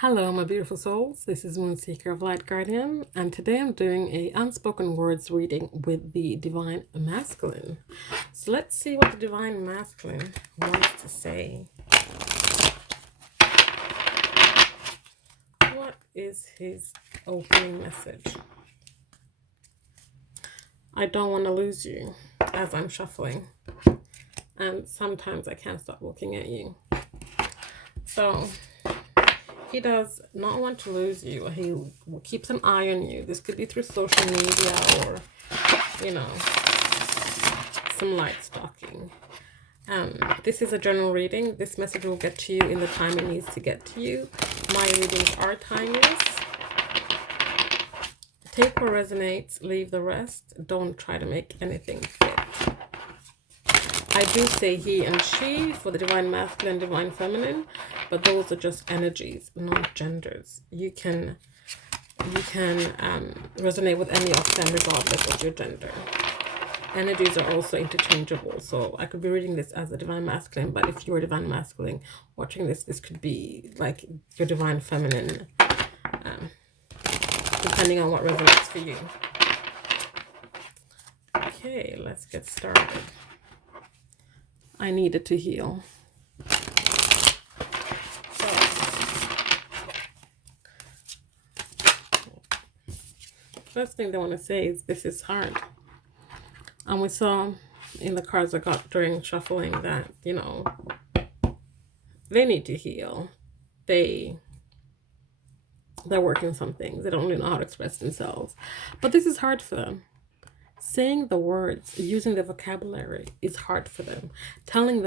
Hello, my beautiful souls. This is Moonseeker of Light Guardian, and today I'm doing a unspoken words reading with the Divine Masculine. So let's see what the Divine Masculine wants to say. What is his opening message? I don't want to lose you as I'm shuffling, and sometimes I can't stop looking at you. So he does not want to lose you. He keeps an eye on you. This could be through social media or, some light stalking. This is a general reading. This message will get to you in the time it needs to get to you. My readings are timeless. Take what resonates, leave the rest. Don't try to make anything fit. I do say he and she for the Divine Masculine, Divine Feminine, but those are just energies, not genders. You can resonate with any of them regardless of your gender. Energies are also interchangeable, so I could be reading this as a Divine Masculine, but if you're a Divine Masculine watching this could be like your Divine Feminine, depending on what resonates for you. Okay, let's get started. I needed to heal. First thing they want to say is this is hard. And we saw in the cards I got during shuffling that, they need to heal. They're working some things. They don't really know how to express themselves. But this is hard for them. Saying the words, using the vocabulary is hard for them. Telling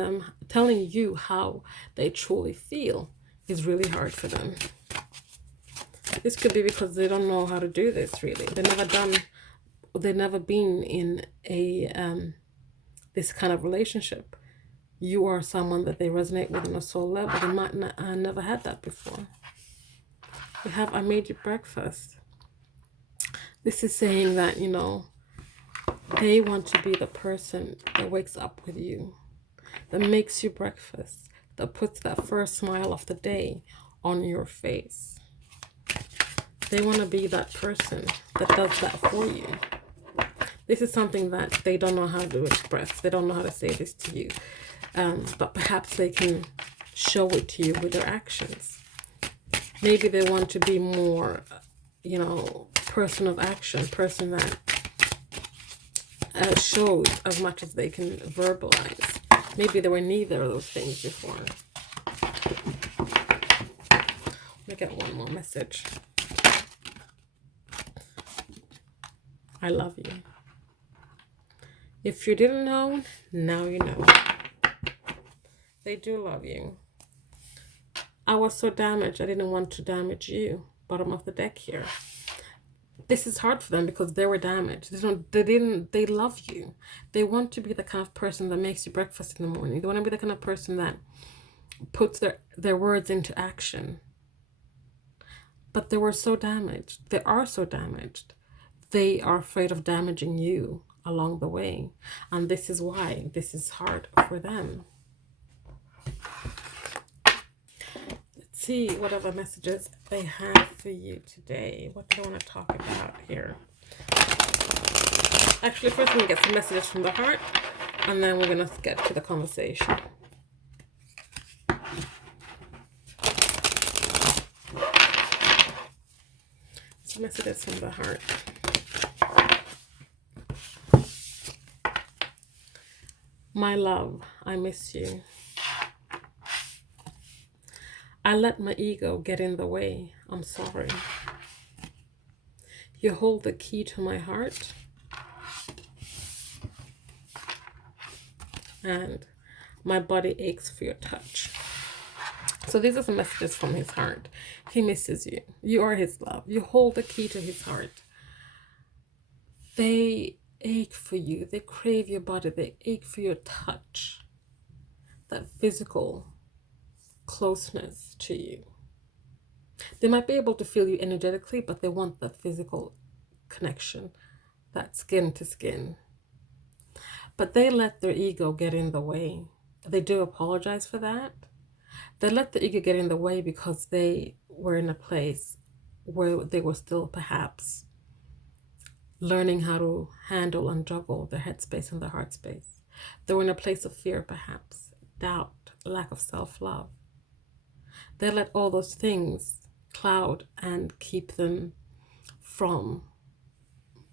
you how they truly feel is really hard for them. This could be because they don't know how to do this really. They've never been in a this kind of relationship. You are someone that they resonate with on a soul level. They might not never had that before. We have I made you breakfast. This is saying that, they want to be the person that wakes up with you, that makes you breakfast, that puts that first smile of the day on your face. They want to be that person that does that for you. This is something that they don't know how to express. They don't know how to say this to you. But perhaps they can show it to you with their actions. Maybe they want to be more, person of action, person that shows as much as they can verbalize. Maybe they were neither of those things before. Let me get one more message. I love you. If you didn't know, now you know. They do love you. I was so damaged, I didn't want to damage you. Bottom of the deck here. This is hard for them because they were damaged. They love you. They want to be the kind of person that makes you breakfast in the morning. They want to be the kind of person that puts their words into action. But they were so damaged. They are so damaged. They are afraid of damaging you along the way. And this is why this is hard for them. Let's see what other messages they have for you today. What do I want to talk about here? Actually, first we're going to get some messages from the heart, and then we're going to get to the conversation. Some messages from the heart. My love, I miss you. I let my ego get in the way. I'm sorry. You hold the key to my heart. And my body aches for your touch. So these are some messages from his heart. He misses you. You are his love. You hold the key to his heart. They ache for you. They crave your body. They ache for your touch. That physical closeness to you. They might be able to feel you energetically, but they want that physical connection, that skin to skin. But they let their ego get in the way. They do apologize for that. They let the ego get in the way because they were in a place where they were still perhaps learning how to handle and juggle their headspace and their heart space. They were in a place of fear, perhaps, doubt, lack of self-love. They let all those things cloud and keep them from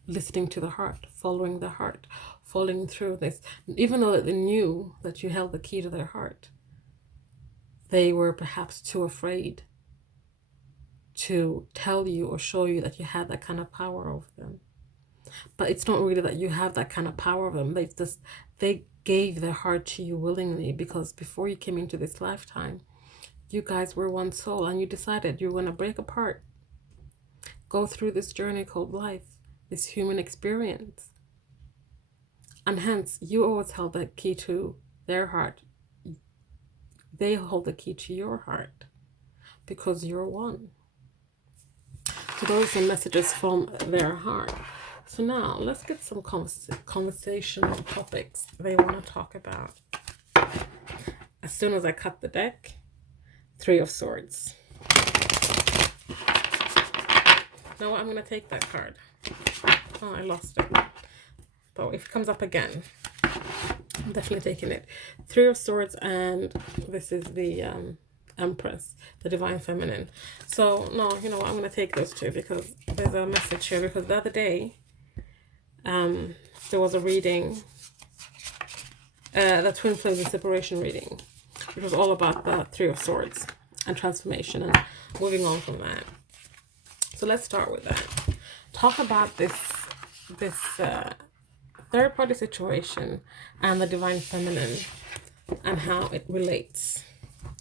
listening to the heart, following the heart, following through this. Even though they knew that you held the key to their heart, they were perhaps too afraid to tell you or show you that you had that kind of power over them. But it's not really that you have that kind of power over them. They gave their heart to you willingly, because before you came into this lifetime, you guys were one soul, and you decided you were going to break apart, go through this journey called life, this human experience. And hence, you always held the key to their heart. They hold the key to your heart because you're one. So those are messages from their heart. So now let's get some conversational topics they want to talk about. As soon as I cut the deck, Three of Swords. Now I'm going to take that card. Oh, I lost it. But if it comes up again, I'm definitely taking it. Three of Swords, and this is the Empress, the Divine Feminine. So, no, you know what? I'm going to take those two because there's a message here. Because the other day, there was a reading, the Twin Flames and Separation reading. It was all about the Three of Swords and transformation and moving on from that. So let's start with that. Talk about this third-party situation and the Divine Feminine and how it relates,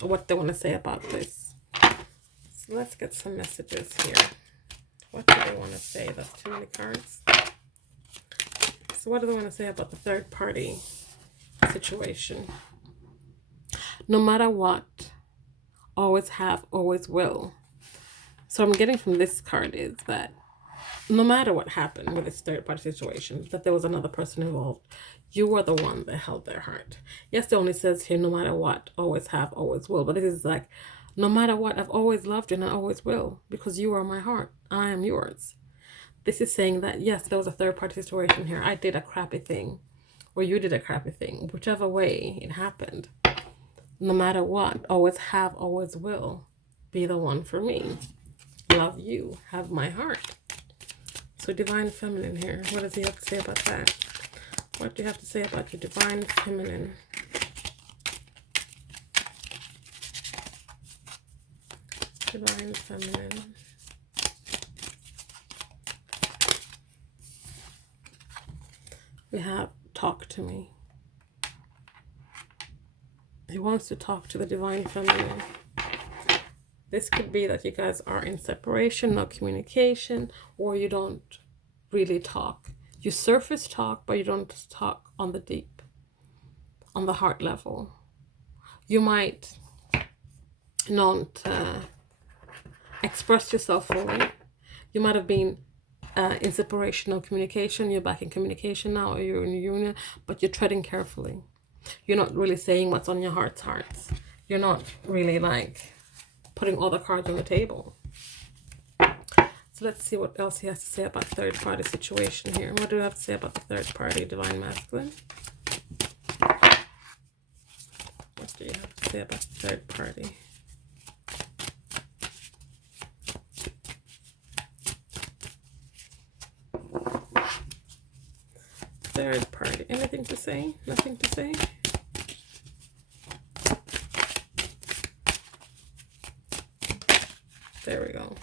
what they want to say about this. So let's get some messages here. What do they want to say? That's too many cards. So what do they want to say about the third-party situation? No matter what, always have, always will. So I'm getting from this card is that no matter what happened with this third-party situation, that there was another person involved, you were the one that held their heart. Yes, it only says here, no matter what, always have, always will. But this is like, no matter what, I've always loved you and I always will, because you are my heart. I am yours. This is saying that, yes, there was a third-party situation here. I did a crappy thing, or you did a crappy thing. Whichever way it happened, no matter what, always have, always will be the one for me. Love you, have my heart. So Divine Feminine here. What does he have to say about that? What do you have to say about your Divine Feminine? Divine Feminine. We have talk to me. He wants to talk to the Divine Feminine. This could be that you guys are in separation, no communication, or you don't really talk. You surface talk, but you don't talk on the deep, on the heart level. You might not express yourself fully. You might have been in separation, no communication. You're back in communication now, or you're in a union, but you're treading carefully. You're not really saying what's on your heart's hearts. You're not really like putting all the cards on the table. So let's see what else he has to say about third-party situation here. What do I have to say about the third-party Divine Masculine? What do you have to say about the third party? Third party. Anything to say? Nothing to say? There we go.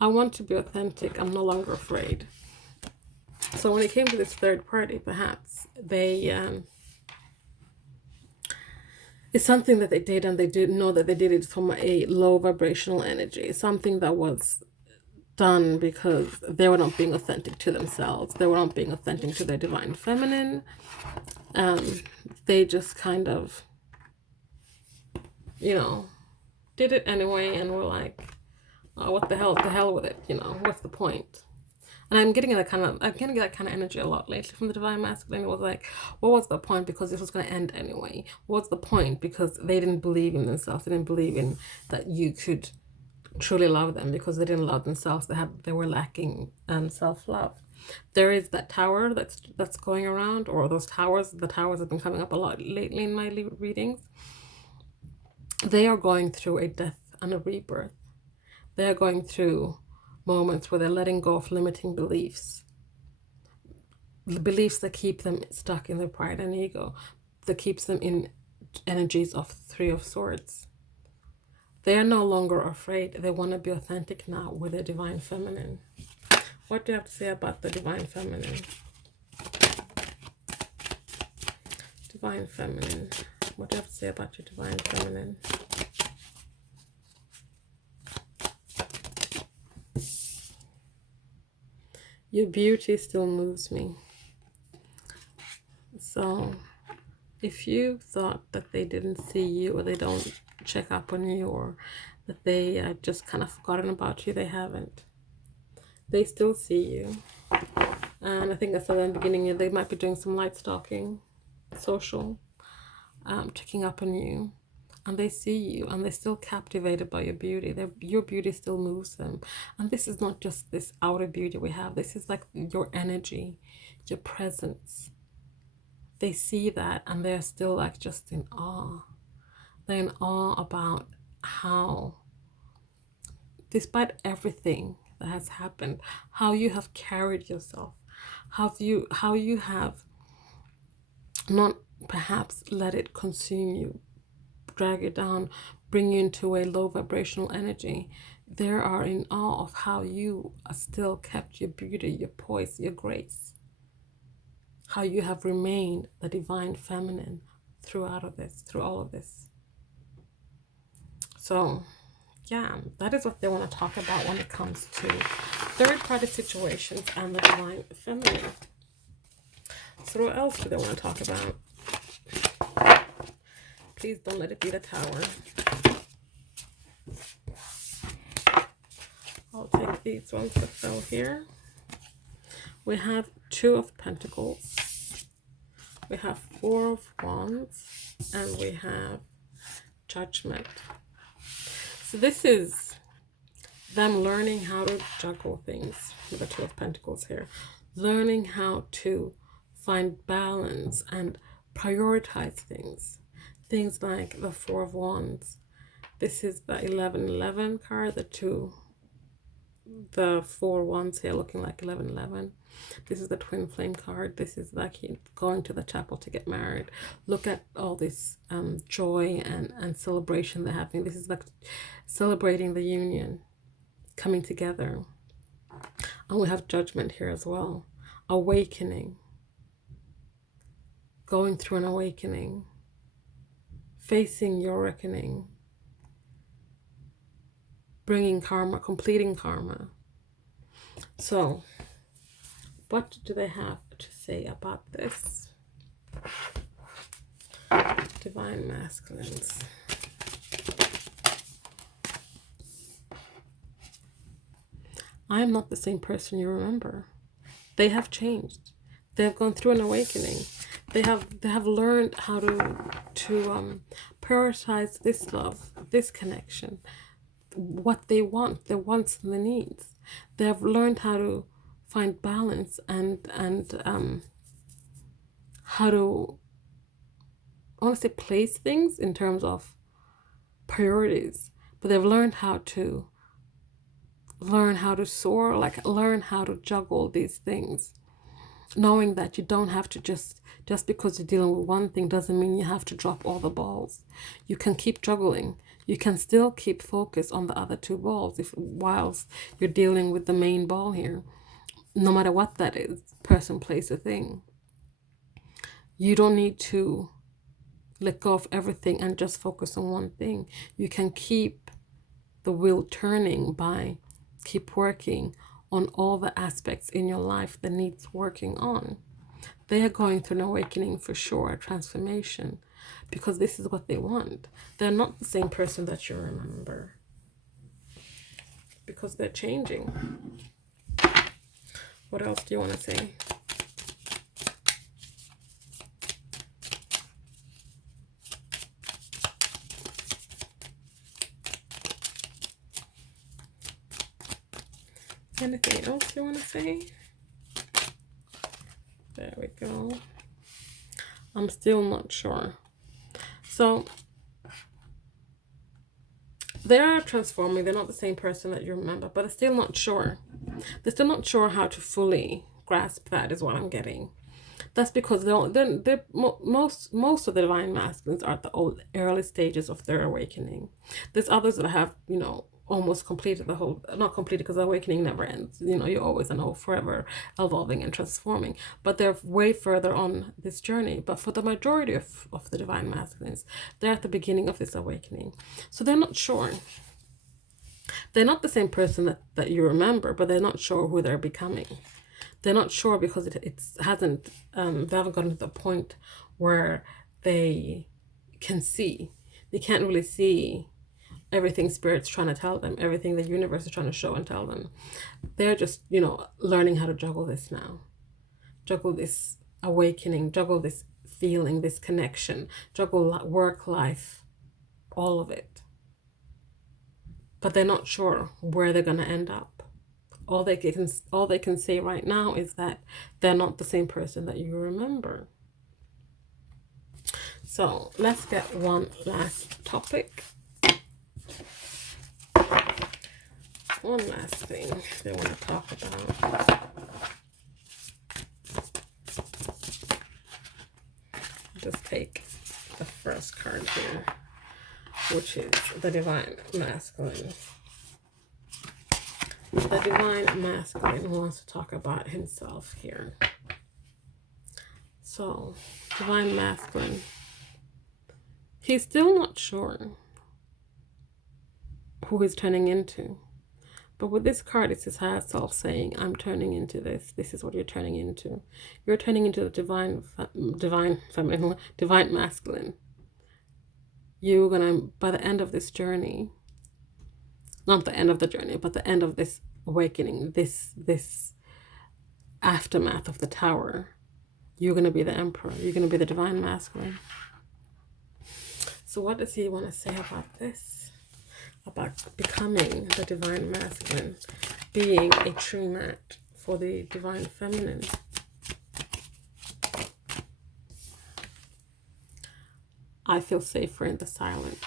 I want to be authentic. I'm no longer afraid. So when it came to this third party, perhaps they it's something that they did, and they didn't know that they did it from a low vibrational energy. Something that was done because they were not being authentic to themselves. They were not being authentic to their Divine Feminine. They just kind of, you know, did it anyway, and were like, oh, what the hell, to hell with it, you know, what's the point? And I'm getting that kind of energy a lot lately from the divine masculine. It was like, what was the point? Because this was going to end anyway. What's the point? Because they didn't believe in themselves. They didn't believe in that you could truly love them, because they didn't love themselves. They were lacking self-love. There is that tower that's going around, or those towers. The towers have been coming up a lot lately in my readings. They are going through a death and a rebirth. They are going through moments where they're letting go of limiting beliefs. The beliefs that keep them stuck in their pride and ego, that keeps them in energies of Three of Swords. They are no longer afraid. They want to be authentic now with their divine feminine. What do you have to say about the divine feminine? Divine feminine. What do you have to say about your divine feminine? Your beauty still moves me. So if you thought that they didn't see you, or they don't check up on you, or that they just kind of forgotten about you, they haven't. They still see you. And I think I said in the beginning, they might be doing some light stalking, social, checking up on you. And they see you, and they're still captivated by your beauty. Your beauty still moves them. And this is not just this outer beauty we have. This is like your energy, your presence. They see that, and they're still like just in awe. They're in awe about how, despite everything that has happened, how you have carried yourself, how you have not perhaps let it consume you, drag you down, bring you into a low vibrational energy. They are in awe of how you are still kept your beauty, your poise, your grace. How you have remained the divine feminine through all of this. So, yeah, that is what they want to talk about when it comes to third-party situations and the divine feminine. So what else do they want to talk about? Please don't let it be the Tower. I'll take these ones that fell here. We have Two of Pentacles. We have Four of Wands. And we have Judgment. So this is them learning how to juggle things with the Two of Pentacles here. Learning how to find balance and prioritize things. Things like the Four of Wands. This is the 1111 card, the Four Wands here looking like 1111. This is the Twin Flame card. This is like going to the chapel to get married. Look at all this joy and celebration they're having. This is like celebrating the union, coming together. And we have Judgment here as well. Awakening. Going through an awakening. Facing your reckoning. Bringing karma, completing karma. So, what do they have to say about this? Divine masculines. I am not the same person you remember. They have changed. They have gone through an awakening. They have learned how to prioritize this love, this connection, what they want, their wants and their needs. They have learned how to find balance and how to, I want to say, place things in terms of priorities, but they've learned how to soar, like learn how to juggle these things, knowing that you don't have to just because you're dealing with one thing doesn't mean you have to drop all the balls. You can keep juggling. You can still keep focus on the other two balls whilst you're dealing with the main ball here. No matter what that is, person, place, or thing. You don't need to let go of everything and just focus on one thing. You can keep the wheel turning by keep working on all the aspects in your life that needs working on. They are going through an awakening for sure, a transformation, because this is what they want. They're not the same person that you remember, because they're changing. What else do you want to say? Anything else you want to say? There we go. I'm still not sure. So they are transforming. They're not the same person that you remember, but they're still not sure. They're still not sure how to fully grasp that, is what I'm getting. That's because most of the divine masculines are at the early stages of their awakening. There's others that have, almost completed the whole, not completed because the awakening never ends. You're always forever evolving and transforming. But they're way further on this journey. But for the majority of the divine masculines, they're at the beginning of this awakening. So they're not sure. They're not the same person that you remember, but they're not sure who they're becoming. They're not sure because it hasn't, they haven't gotten to the point where they can see. They can't really see everything Spirit's trying to tell them, everything the universe is trying to show and tell them. They're just, learning how to juggle this now. Juggle this awakening, juggle this feeling, this connection, juggle work, life, all of it. But they're not sure where they're going to end up. All they can say right now is that they're not the same person that you remember. So let's get one last topic. One last thing they want to talk about. Just take the first card here, which is the Divine Masculine. The Divine Masculine wants to talk about himself here. So, Divine Masculine, he's still not sure who he's turning into. But with this card, it's his higher self saying, I'm turning into this. This is what you're turning into. You're turning into the divine feminine, divine masculine. You're going to, by the end of this journey, not the end of the journey, but the end of this awakening, this aftermath of the tower, you're going to be the emperor. You're going to be the divine masculine. So what does he want to say about this? About becoming the divine masculine, being a true match for the divine feminine. I feel safer in the silence.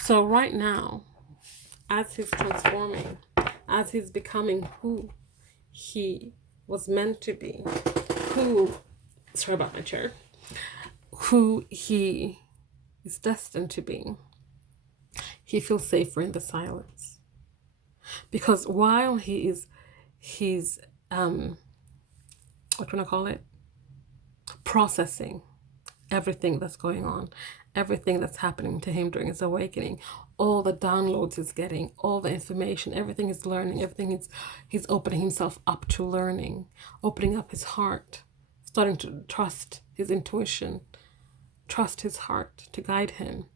So right now, as he's transforming, as he's becoming who he was meant to be, who he is destined to be, he feels safer in the silence. Because while he's processing everything that's going on, everything that's happening to him during his awakening, all the downloads he's getting, all the information, everything he's learning, he's opening himself up to learning, opening up his heart, starting to trust his intuition, trust his heart to guide him.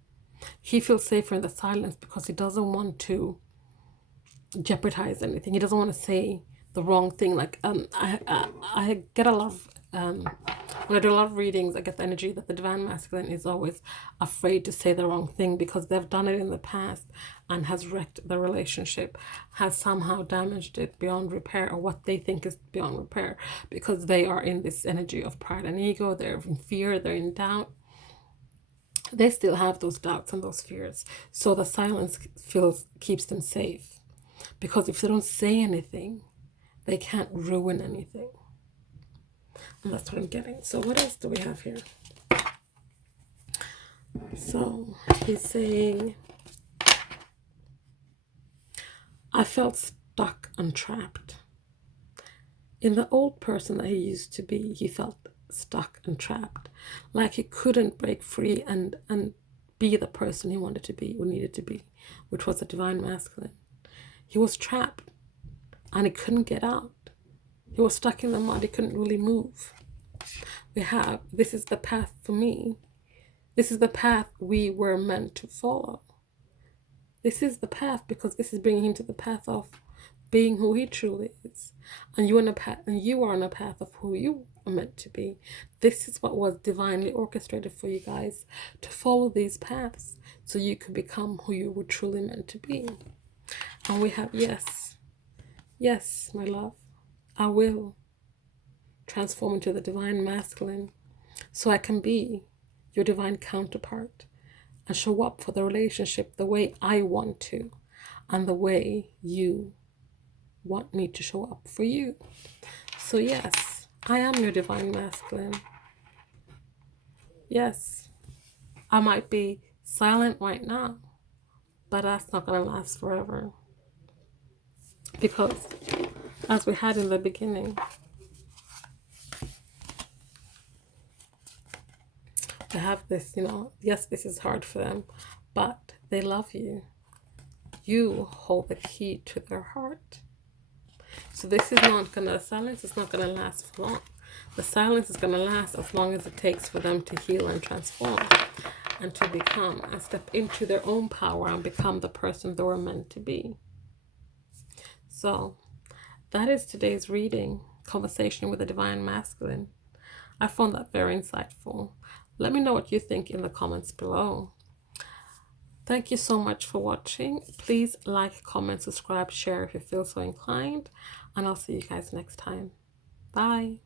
He feels safer in the silence because he doesn't want to jeopardize anything. He doesn't want to say the wrong thing. Like I get a lot of when I do a lot of readings, I get the energy that the divine masculine is always afraid to say the wrong thing because they've done it in the past and has wrecked the relationship, has somehow damaged it beyond repair, or what they think is beyond repair, because they are in this energy of pride and ego. They're in fear, they're in doubt. They still have those doubts and those fears. So the silence keeps them safe. Because if they don't say anything, they can't ruin anything. And that's what I'm getting. So what else do we have here? So he's saying, I felt stuck and trapped. In the old person that he used to be, he felt stuck and trapped, like he couldn't break free and be the person he wanted to be or needed to be, which was a divine masculine. He was trapped and he couldn't get out. He was stuck in the mud. He couldn't really move. This is the path for me. This is the path we were meant to follow. This is the path because this is bringing him to the path of being who he truly is, and you are on a path of who you are meant to be. This is what was divinely orchestrated for you guys, to follow these paths so you could become who you were truly meant to be. And we have yes, my love, I will transform into the divine masculine so I can be your divine counterpart and show up for the relationship the way I want to and the way you want me to show up for you. So yes, I am your divine masculine. Yes, I might be silent right now, but that's not going to last forever. Because as we had in the beginning, they have this, yes, this is hard for them, but they love you. You hold the key to their heart. So this is not going to, silence is not going to last for long. The silence is going to last as long as it takes for them to heal and transform and to become and step into their own power and become the person they were meant to be. So that is today's reading, Conversation with the Divine Masculine. I found that very insightful. Let me know what you think in the comments below. Thank you so much for watching. Please like, comment, subscribe, share if you feel so inclined. And I'll see you guys next time. Bye.